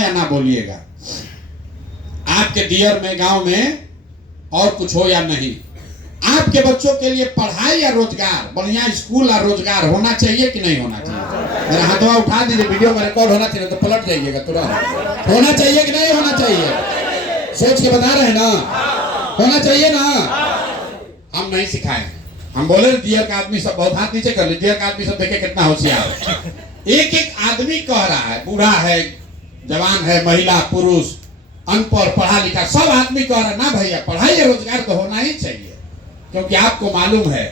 हाँ या ना बोलिएगा। आपके दियर में, गांव में और कुछ हो या नहीं, आपके बच्चों के लिए पढ़ाई या रोजगार, बढ़िया स्कूल और रोजगार होना चाहिए कि नहीं होना चाहिए? मेरा हाथवा उठा दीजिए, वीडियो में रिकॉर्ड होना चाहिए, तो पलट जाइएगा तुरंत। होना चाहिए कि नहीं होना चाहिए? सोच के बता रहे हैं ना, होना चाहिए ना। हम नहीं सिखाए, हम बोले दियर का आदमी सब, बहुत हाथ नीचे कर लीजिए, दियर का आदमी सब देखे कितना होशियार। एक एक आदमी कह रहा है, बूढ़ा है, जवान है, महिला पुरुष, अनपढ़ पढ़ा लिखा, सब आदमी कह रहा है ना भैया पढ़ाई या रोजगार तो होना ही चाहिए। क्योंकि आपको मालूम है,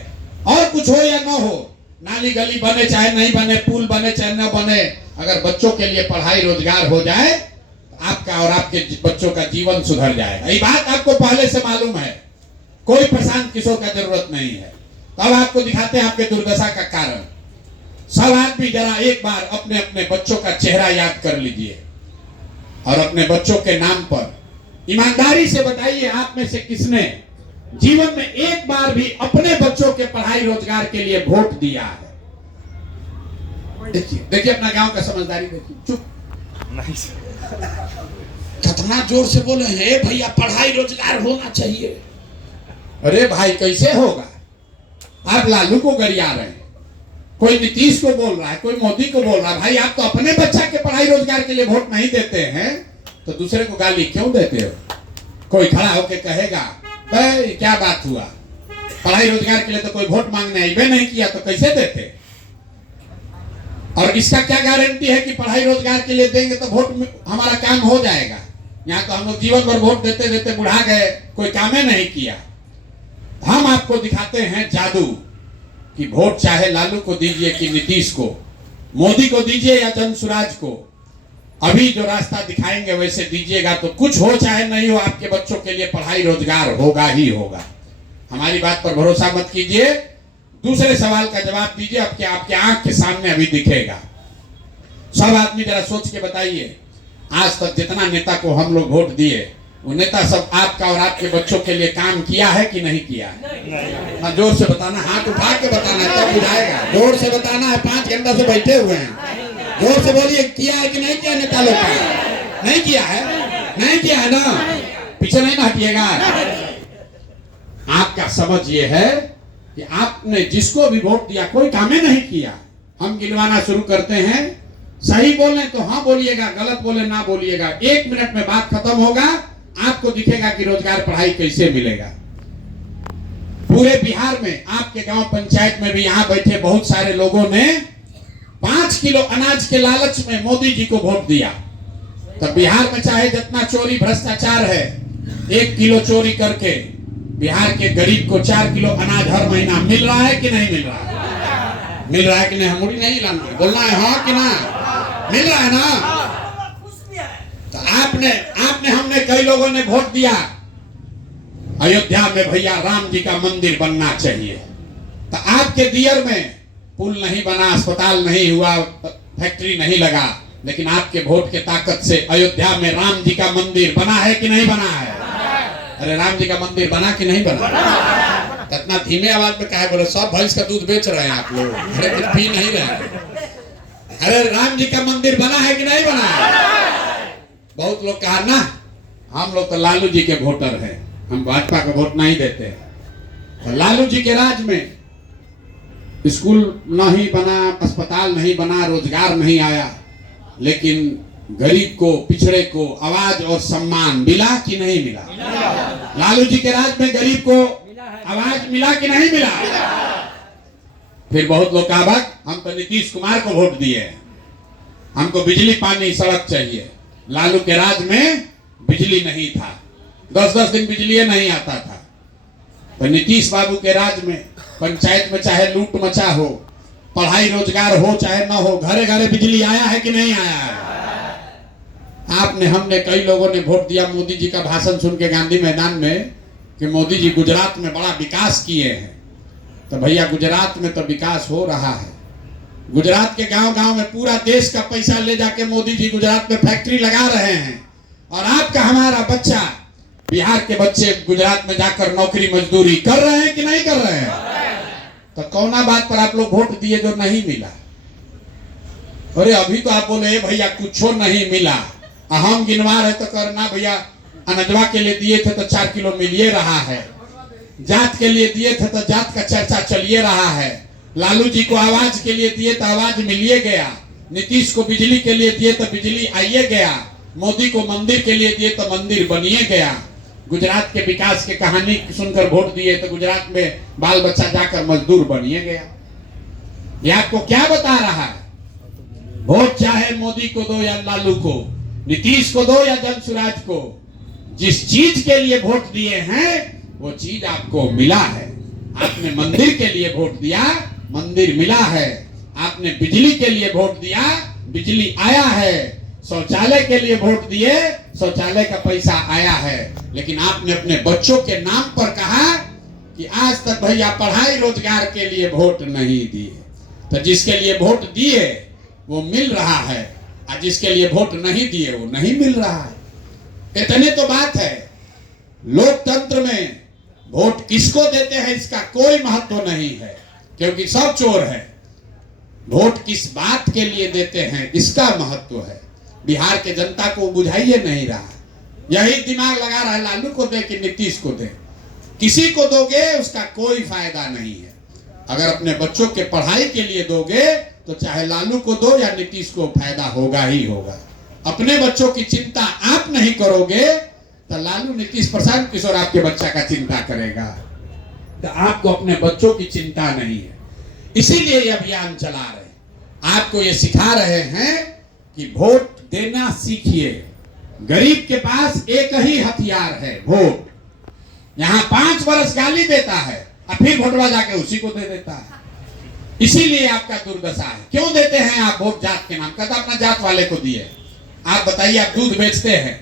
और कुछ हो या ना हो, नाली गली बने चाहे नहीं बने, पुल बने चाहे न बने, अगर बच्चों के लिए पढ़ाई रोजगार हो जाए तो आपका और आपके बच्चों का जीवन सुधर जाएगा। ये बात आपको पहले से मालूम है, कोई प्रशांत किशोर का जरूरत नहीं है। तब आपको दिखाते हैं आपके दुर्दशा का कारण। सब आदमी जरा एक बार अपने अपने बच्चों का चेहरा याद कर लीजिए और अपने बच्चों के नाम पर ईमानदारी से बताइए, आप में से किसने जीवन में एक बार भी अपने बच्चों के पढ़ाई रोजगार के लिए वोट दिया है? देखिए देखिए अपना गांव का समझदारी देखिए। चुप, कितना जोर से बोले हैं भैया पढ़ाई रोजगार होना चाहिए। अरे भाई कैसे होगा? आप लालू को गरिया रहे हैं, कोई नीतीश को बोल रहा है, कोई मोदी को बोल रहा है। भाई आप तो अपने बच्चा के पढ़ाई रोजगार के लिए वोट नहीं देते हैं तो दूसरे को गाली क्यों देते हो? कोई खड़ा होके कहेगा भाई क्या बात हुआ, पढ़ाई रोजगार के लिए तो कोई वोट मांगने आए नहीं किया तो कैसे देते? और इसका क्या गारंटी है कि पढ़ाई रोजगार के लिए देंगे तो वोट हमारा काम हो जाएगा? यहाँ तो हम लोग जीवन भर वोट देते देते बुढ़ा गए, कोई काम ही नहीं किया। हम आपको दिखाते हैं जादू कि वोट चाहे लालू को दीजिए कि नीतीश को, मोदी को दीजिए या जनसुराज को, अभी जो रास्ता दिखाएंगे वैसे दीजिएगा तो कुछ हो चाहे नहीं हो, आपके बच्चों के लिए पढ़ाई रोजगार होगा ही होगा। हमारी बात पर भरोसा मत कीजिए, दूसरे सवाल का जवाब दीजिए, आपके आंख के सामने अभी दिखेगा। सब आदमी जरा सोच के बताइए, आज तक जितना नेता को हम लोग वोट दिए वो नेता सब आपका और आपके बच्चों के लिए काम किया है कि नहीं किया है? ना जोर से बताना, हाथ उठा के बताना तब बुझाएगा। जोर से बताना है, 5 घंटा से बैठे हुए हैं, जोर से बोलिए किया है कि नहीं किया नेता लोग का? नहीं किया है, नहीं किया है ना, पीछे नहीं ना हटिएगा। आपका समझ ये है कि आपने जिसको भी वोट दिया कोई काम ही नहीं किया। हम गिनवाना शुरू करते हैं, सही बोले तो हाँ बोलिएगा, गलत बोले ना बोलिएगा। 1 मिनट में बात खत्म होगा, आपको दिखेगा कि रोजगार पढ़ाई कैसे मिलेगा। पूरे बिहार में आपके गांव पंचायत में भी यहाँ बैठे बहुत सारे लोगों ने 5 किलो अनाज के लालच में मोदी जी को वोट दिया। तब बिहार में चाहे जितना चोरी भ्रष्टाचार है, 1 किलो चोरी करके बिहार के गरीब को 4 किलो अनाज हर महीना मिल रहा है कि नहीं मिल रहा है? मिल रहा है कि नहीं? हम मुड़ी नहीं लाना, बोलना है हाँ कि ना, मिल रहा है ना? तो आपने हमने कई लोगों ने वोट दिया अयोध्या में भैया राम जी का मंदिर बनना चाहिए। तो आपके दियर में पुल नहीं बना, अस्पताल नहीं हुआ, फैक्ट्री नहीं लगा, लेकिन आपके वोट के ताकत से अयोध्या में राम जी का मंदिर बना है कि नहीं बना है? अरे राम जी का मंदिर बना कि नहीं बना? इतना धीमे आवाज में कहा बोले, सब भैंस का दूध बेच रहे हैं आप लोग, अरे कुछ पी नहीं रहे। अरे राम जी का मंदिर बना है कि नहीं बना है? बहुत लोग कहा ना हम लोग तो लालू जी के वोटर हैं, हम भाजपा का वोट नहीं देते हैं। तो लालू जी के राज में स्कूल नहीं बना, अस्पताल नहीं बना, रोजगार नहीं आया, लेकिन गरीब को, पिछड़े को आवाज और सम्मान मिला कि नहीं मिला? लालू जी के राज में गरीब को आवाज मिला कि नहीं मिला? फिर बहुत लोग कहा हम तो नीतीश कुमार को वोट दिए, हमको बिजली पानी सड़क चाहिए। लालू के राज में बिजली नहीं था, 10-10 दिन बिजली नहीं आता था। तो नीतीश बाबू के राज में पंचायत में चाहे लूट मचा हो, पढ़ाई रोजगार हो चाहे ना हो, घरे घरे बिजली आया है कि नहीं आया है? आपने हमने कई लोगों ने वोट दिया मोदी जी का भाषण सुन के गांधी मैदान में कि मोदी जी गुजरात में बड़ा विकास किए हैं। तो भैया गुजरात में तो विकास हो रहा है, गुजरात के गांव-गांव में पूरा देश का पैसा ले जाके मोदी जी गुजरात में फैक्ट्री लगा रहे हैं, और आपका हमारा बच्चा, बिहार के बच्चे गुजरात में जाकर नौकरी मजदूरी कर रहे हैं कि नहीं कर रहे हैं? तो कौना बात पर आप लोग वोट दिए जो नहीं मिला? अरे अभी तो आप बोले भैया कुछ नहीं मिला, हम गिनवा रहे तो करना भैया, अनजवा के लिए दिए थे तो 4 किलो मिलिए रहा है, जात के लिए दिए थे तो जात का चर्चा चलिए रहा है, लालू जी को आवाज के लिए दिए तो आवाज मिलिए गया, नीतीश को बिजली के लिए दिए तो बिजली आइए गया, मोदी को मंदिर के लिए दिए तो मंदिर बनिए गया, गुजरात के विकास के कहानी सुनकर वोट दिए तो गुजरात में बाल बच्चा जाकर मजदूर बनिए गया। ये आपको क्या बता रहा है? वोट चाहे मोदी को दो या लालू को, नीतीश को दो या जनसुराज को, जिस चीज के लिए वोट दिए हैं वो चीज आपको मिला है। आपने मंदिर के लिए वोट दिया, मंदिर मिला है। आपने बिजली के लिए वोट दिया, बिजली आया है। शौचालय के लिए वोट दिए, शौचालय का पैसा आया है। लेकिन आपने अपने बच्चों के नाम पर कहा कि आज तक भैया पढ़ाई रोजगार के लिए वोट नहीं दिए। तो जिसके लिए वोट दिए वो मिल रहा है, और जिसके लिए वोट नहीं दिए वो नहीं मिल रहा है। इतने तो बात है। लोकतंत्र में वोट किसको देते हैं इसका कोई महत्व नहीं है, क्योंकि सब चोर है। वोट किस बात के लिए देते हैं इसका महत्व है। बिहार के जनता को बुझाइए नहीं रहा, यही दिमाग लगा रहा है लालू को दे कि नीतीश को दे। किसी को दोगे उसका कोई फायदा नहीं है। अगर अपने बच्चों के पढ़ाई के लिए दोगे तो चाहे लालू को दो या नीतीश को फायदा होगा ही होगा। अपने बच्चों की चिंता आप नहीं करोगे तो लालू नीतीश प्रशांत किशोर आपके बच्चा का चिंता करेगा। तो आपको अपने बच्चों की चिंता नहीं है, इसीलिए ये अभियान चला रहे। आपको ये सिखा रहे हैं कि वोट देना सीखिए। गरीब के पास एक ही हथियार है, वोट। यहां 5 वर्ष गाली देता है और फिर वोटवा जाके उसी को दे देता है। इसीलिए आपका दुर्दशा है। क्यों देते हैं आप वोट? जात के नाम। कहता अपना जात वाले को दिए। आप बताइए, आप दूध बेचते हैं,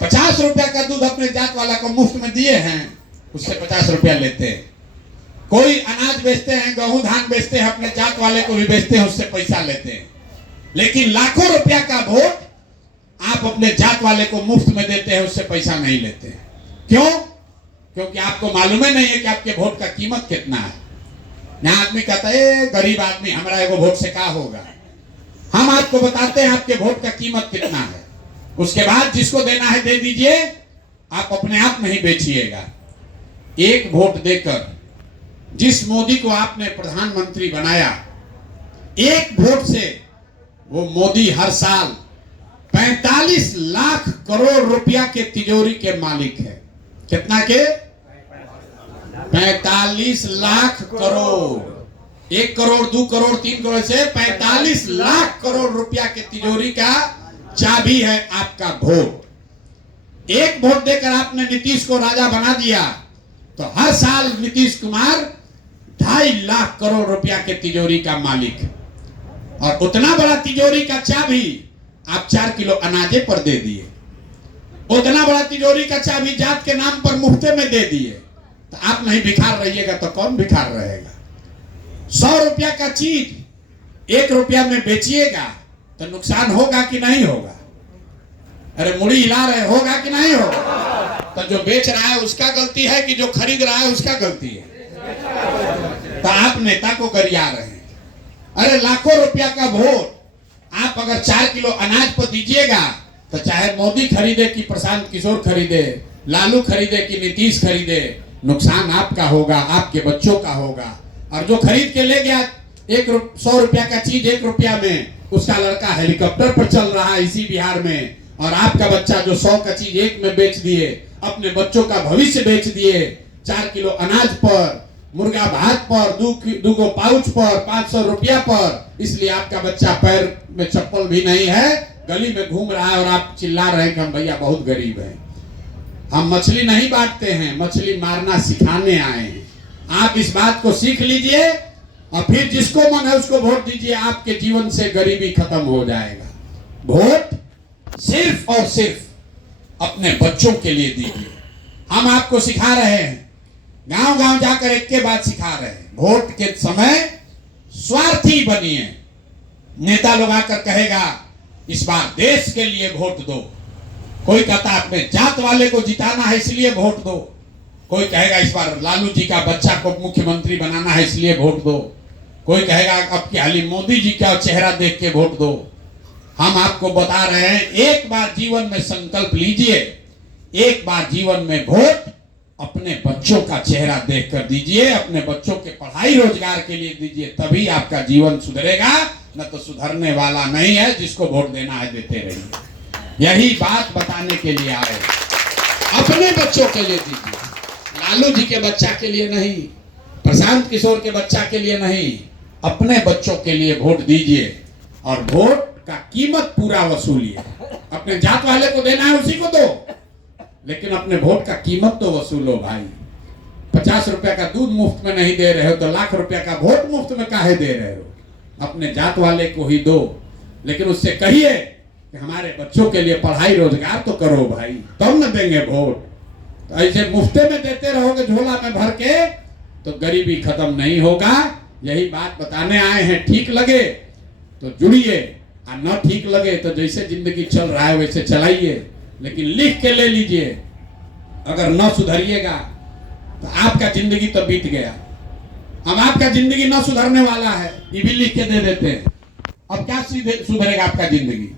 50 रुपया का दूध अपने जात वाला को मुफ्त में दिए हैं, उससे 50 रुपया लेते हैं। कोई अनाज बेचते हैं, गेहूं धान बेचते हैं, अपने जात वाले को भी बेचते हैं, उससे पैसा लेते हैं। लेकिन लाखों रुपया का वोट आप अपने जात वाले को मुफ्त में देते हैं, उससे पैसा नहीं लेते हैं। क्यों? क्योंकि आपको मालूम ही नहीं है कि आपके वोट का कीमत कितना है। यहाँ आदमी कहता है गरीब आदमी हमारा एगो वोट से क्या होगा। हम आपको बताते हैं आपके वोट का कीमत कितना है। उसके बाद जिसको देना है दे दीजिए, आप अपने आप नहीं बेचिएगा। एक वोट देकर जिस मोदी को आपने प्रधानमंत्री बनाया, एक वोट से वो मोदी हर साल 45 लाख करोड़ रुपया के तिजोरी के मालिक है। कितना के? 45 लाख करोड़। 1 करोड़ 2 करोड़ 3 करोड़ से 45 लाख करोड़ रुपया के तिजोरी का चाबी है आपका वोट। एक वोट देकर आपने नीतीश को राजा बना दिया तो हर साल नीतीश कुमार 2.5 लाख करोड़ रुपया के तिजोरी का मालिक। और उतना बड़ा तिजोरी का चाबी आप 4 किलो अनाजे पर दे दिए। उतना बड़ा तिजोरी का चाबी जात के नाम पर मुफ्ते में दे दिए। तो आप नहीं भिखार रहिएगा तो कौन भिखार रहेगा? 100 रुपया का चीज 1 रुपया में बेचिएगा तो नुकसान होगा कि नहीं होगा? अरे मुड़ी हिला रहे, होगा कि नहीं होगा? तो जो बेच रहा है उसका गलती है कि जो खरीद रहा है उसका गलती है? तो आप नेता को गरिया रहे हैं। अरे लाखों रुपया का वोट आप अगर 4 किलो अनाज पर दीजिएगा तो चाहे मोदी खरीदे कि प्रशांत किशोर खरीदे, लालू खरीदे कि नीतीश खरीदे, नुकसान आपका होगा, आपके बच्चों का होगा। और जो खरीद के ले गया 100 रुपया का चीज 1 रुपया में, उसका लड़का हेलीकॉप्टर पर चल रहा है इसी बिहार में। और आपका बच्चा जो 100 का चीज 1 में बेच दिए, अपने बच्चों का भविष्य बेच दिए 4 किलो अनाज पर, मुर्गा भात पर, 2 गो पाउच पर, 500 रुपया पर। इसलिए आपका बच्चा पैर में चप्पल भी नहीं है, गली में घूम रहा है और आप चिल्ला रहे हैं कि हम भैया बहुत गरीब हैं। हम मछली नहीं बांटते हैं, मछली मारना सिखाने आए हैं। आप इस बात को सीख लीजिए और फिर जिसको मन है उसको वोट दीजिए। आपके जीवन से गरीबी खत्म हो जाएगा। वोट सिर्फ और सिर्फ अपने बच्चों के लिए दीजिए। हम आपको सिखा रहे हैं, गांव गांव जाकर एक के बाद सिखा रहे हैं, वोट के समय स्वार्थी बनिए। नेता लोग आकर कहेगा इस बार देश के लिए वोट दो, कोई कहता अपने जात वाले को जिताना है इसलिए वोट दो, कोई कहेगा इस बार लालू जी का बच्चा को मुख्यमंत्री बनाना है इसलिए वोट दो, कोई कहेगा अब की हाली मोदी जी का चेहरा देख के वोट दो। हम आपको बता रहे हैं, एक बार जीवन में संकल्प लीजिए, एक बार जीवन में वोट अपने बच्चों का चेहरा देखकर दीजिए, अपने बच्चों के पढ़ाई रोजगार के लिए दीजिए, तभी आपका जीवन सुधरेगा, न तो सुधरने वाला नहीं है। जिसको वोट देना है देते रहिए। यही बात बताने के लिए आए। अपने बच्चों के लिए दीजिए, लालू जी के बच्चा के लिए नहीं, प्रशांत किशोर के बच्चा के लिए नहीं, अपने बच्चों के लिए वोट दीजिए और वोट का कीमत पूरा वसूलिए। अपने जात वाले को देना है उसी को दो, लेकिन अपने वोट का कीमत तो वसूलो भाई। 50 रुपया का दूध मुफ्त में नहीं दे रहे हो तो लाख रुपया का वोट मुफ्त में काहे दे रहे हो? अपने जात वाले को ही दो, लेकिन उससे कहिए कि हमारे बच्चों के लिए पढ़ाई रोजगार तो करो भाई, तब न देंगे वोट। तो ऐसे मुफ्ते में देते रहोगे झोला में भर के तो गरीबी खत्म नहीं होगा। यही बात बताने आए हैं। ठीक लगे तो जुड़िए, और न ठीक लगे तो जैसे जिंदगी चल रहा है वैसे चलाइए, लेकिन लिख के ले लीजिए। अगर न सुधरिएगा तो आपका जिंदगी तो बीत गया। अब आपका जिंदगी न सुधरने वाला है, ये भी लिख के दे देते हैं। अब क्या सुधरेगा आपका जिंदगी?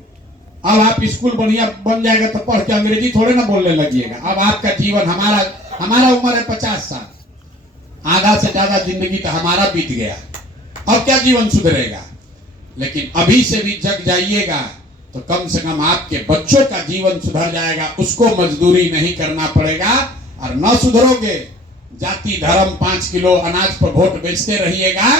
अब आप स्कूल बढ़िया बन जाएगा तो पढ़ के अंग्रेजी थोड़े ना बोलने लगिएगा। अब आपका जीवन, हमारा उम्र है 50 साल, आधा से ज्यादा जिंदगी तो हमारा बीत गया। अब क्या जीवन सुधरेगा? लेकिन अभी से भी जग जाइएगा तो कम से कम आपके बच्चों का जीवन सुधर जाएगा, उसको मजदूरी नहीं करना पड़ेगा। और न सुधरोगे, जाति धर्म 5 किलो अनाज पर वोट बेचते रहिएगा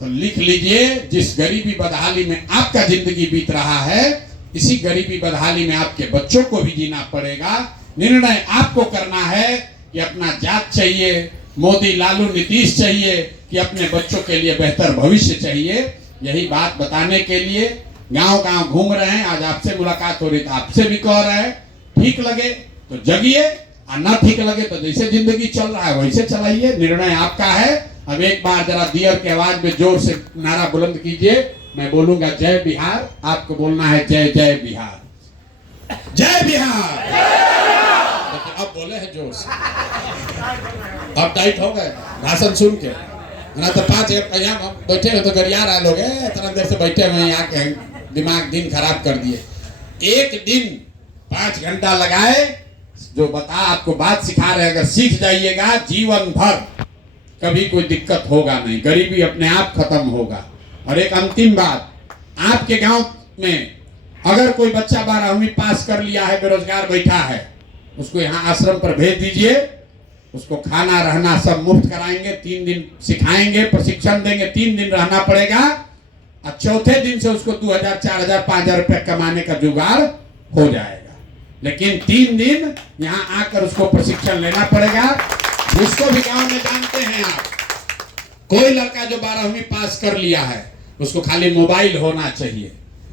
तो लिख लीजिए, जिस गरीबी बदहाली में आपका जिंदगी बीत रहा है, इसी गरीबी बदहाली में आपके बच्चों को भी जीना पड़ेगा। निर्णय आपको करना है कि अपना जात चाहिए, मोदी लालू नीतीश चाहिए, कि अपने बच्चों के लिए बेहतर भविष्य चाहिए। यही बात बताने के लिए गांव गांव घूम रहे हैं। आज आपसे मुलाकात हो रही तो आपसे भी कह रहे हैं, ठीक लगे तो जगिए, और न ठीक लगे तो जैसे जिंदगी चल रहा है वैसे चलाइए। निर्णय आपका है। अब एक बार जरा दियर के आवाज में जोर से नारा बुलंद कीजिए। मैं बोलूंगा जय बिहार, आपको बोलना है जय जय बिहार, जय बिहार। लेकिन अब बोले हैं जोर से, अब टाइट हो गए भाषण सुन के। ना तो 5 हम बैठे हो तो गरिया रहा लोग, इतना देर से बैठे हुए यहाँ के दिमाग दिन खराब कर दिए। एक दिन 5 घंटा लगाए, जो आपको बात सिखा रहे, अगर सीख जाइएगा जीवन भर कभी कोई दिक्कत होगा नहीं, गरीबी अपने आप खत्म होगा। और एक अंतिम बात, आपके गांव में अगर कोई बच्चा 12वीं पास कर लिया है, बेरोजगार बैठा है, उसको यहाँ आश्रम पर भेज दीजिए। उसको खाना रहना सब मुफ्त कराएंगे, 3 दिन सिखाएंगे, प्रशिक्षण देंगे, 3 दिन रहना पड़ेगा, और चौथे दिन से उसको 2000, 4000, 5000 रुपये कमाने का जुगाड़ हो जाएगा। लेकिन 3 दिन यहाँ आकर उसको प्रशिक्षण लेना पड़ेगा। उसको भी गांव में जानते हैं आप, कोई लड़का जो 12वीं पास कर लिया है उसको खाली मोबाइल होना चाहिए।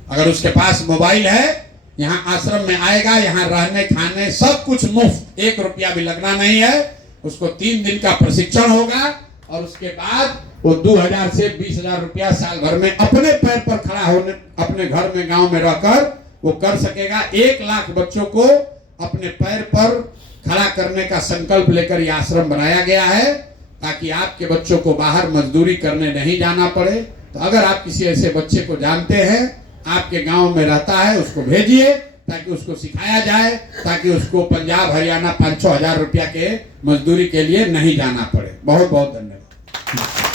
अगर उसके पास मोबाइल है, यहाँ आश्रम में आएगा, यहाँ रहने खाने सब कुछ मुफ्त, 1 रुपया भी लगना नहीं है। उसको 3 दिन का प्रशिक्षण होगा और उसके बाद वो 2000 से 20,000 रुपया साल भर में अपने पैर पर खड़ा होने, अपने घर में गांव में रहकर वो कर सकेगा। 1 लाख बच्चों को अपने पैर पर खड़ा करने का संकल्प लेकर यह आश्रम बनाया गया है, ताकि आपके बच्चों को बाहर मजदूरी करने नहीं जाना पड़े। तो अगर आप किसी ऐसे बच्चे को जानते हैं, आपके गांव में रहता है, उसको भेजिए ताकि उसको सिखाया जाए, ताकि उसको पंजाब हरियाणा 5-6 हजार रुपया के मजदूरी के लिए नहीं जाना पड़े। बहुत बहुत धन्यवाद।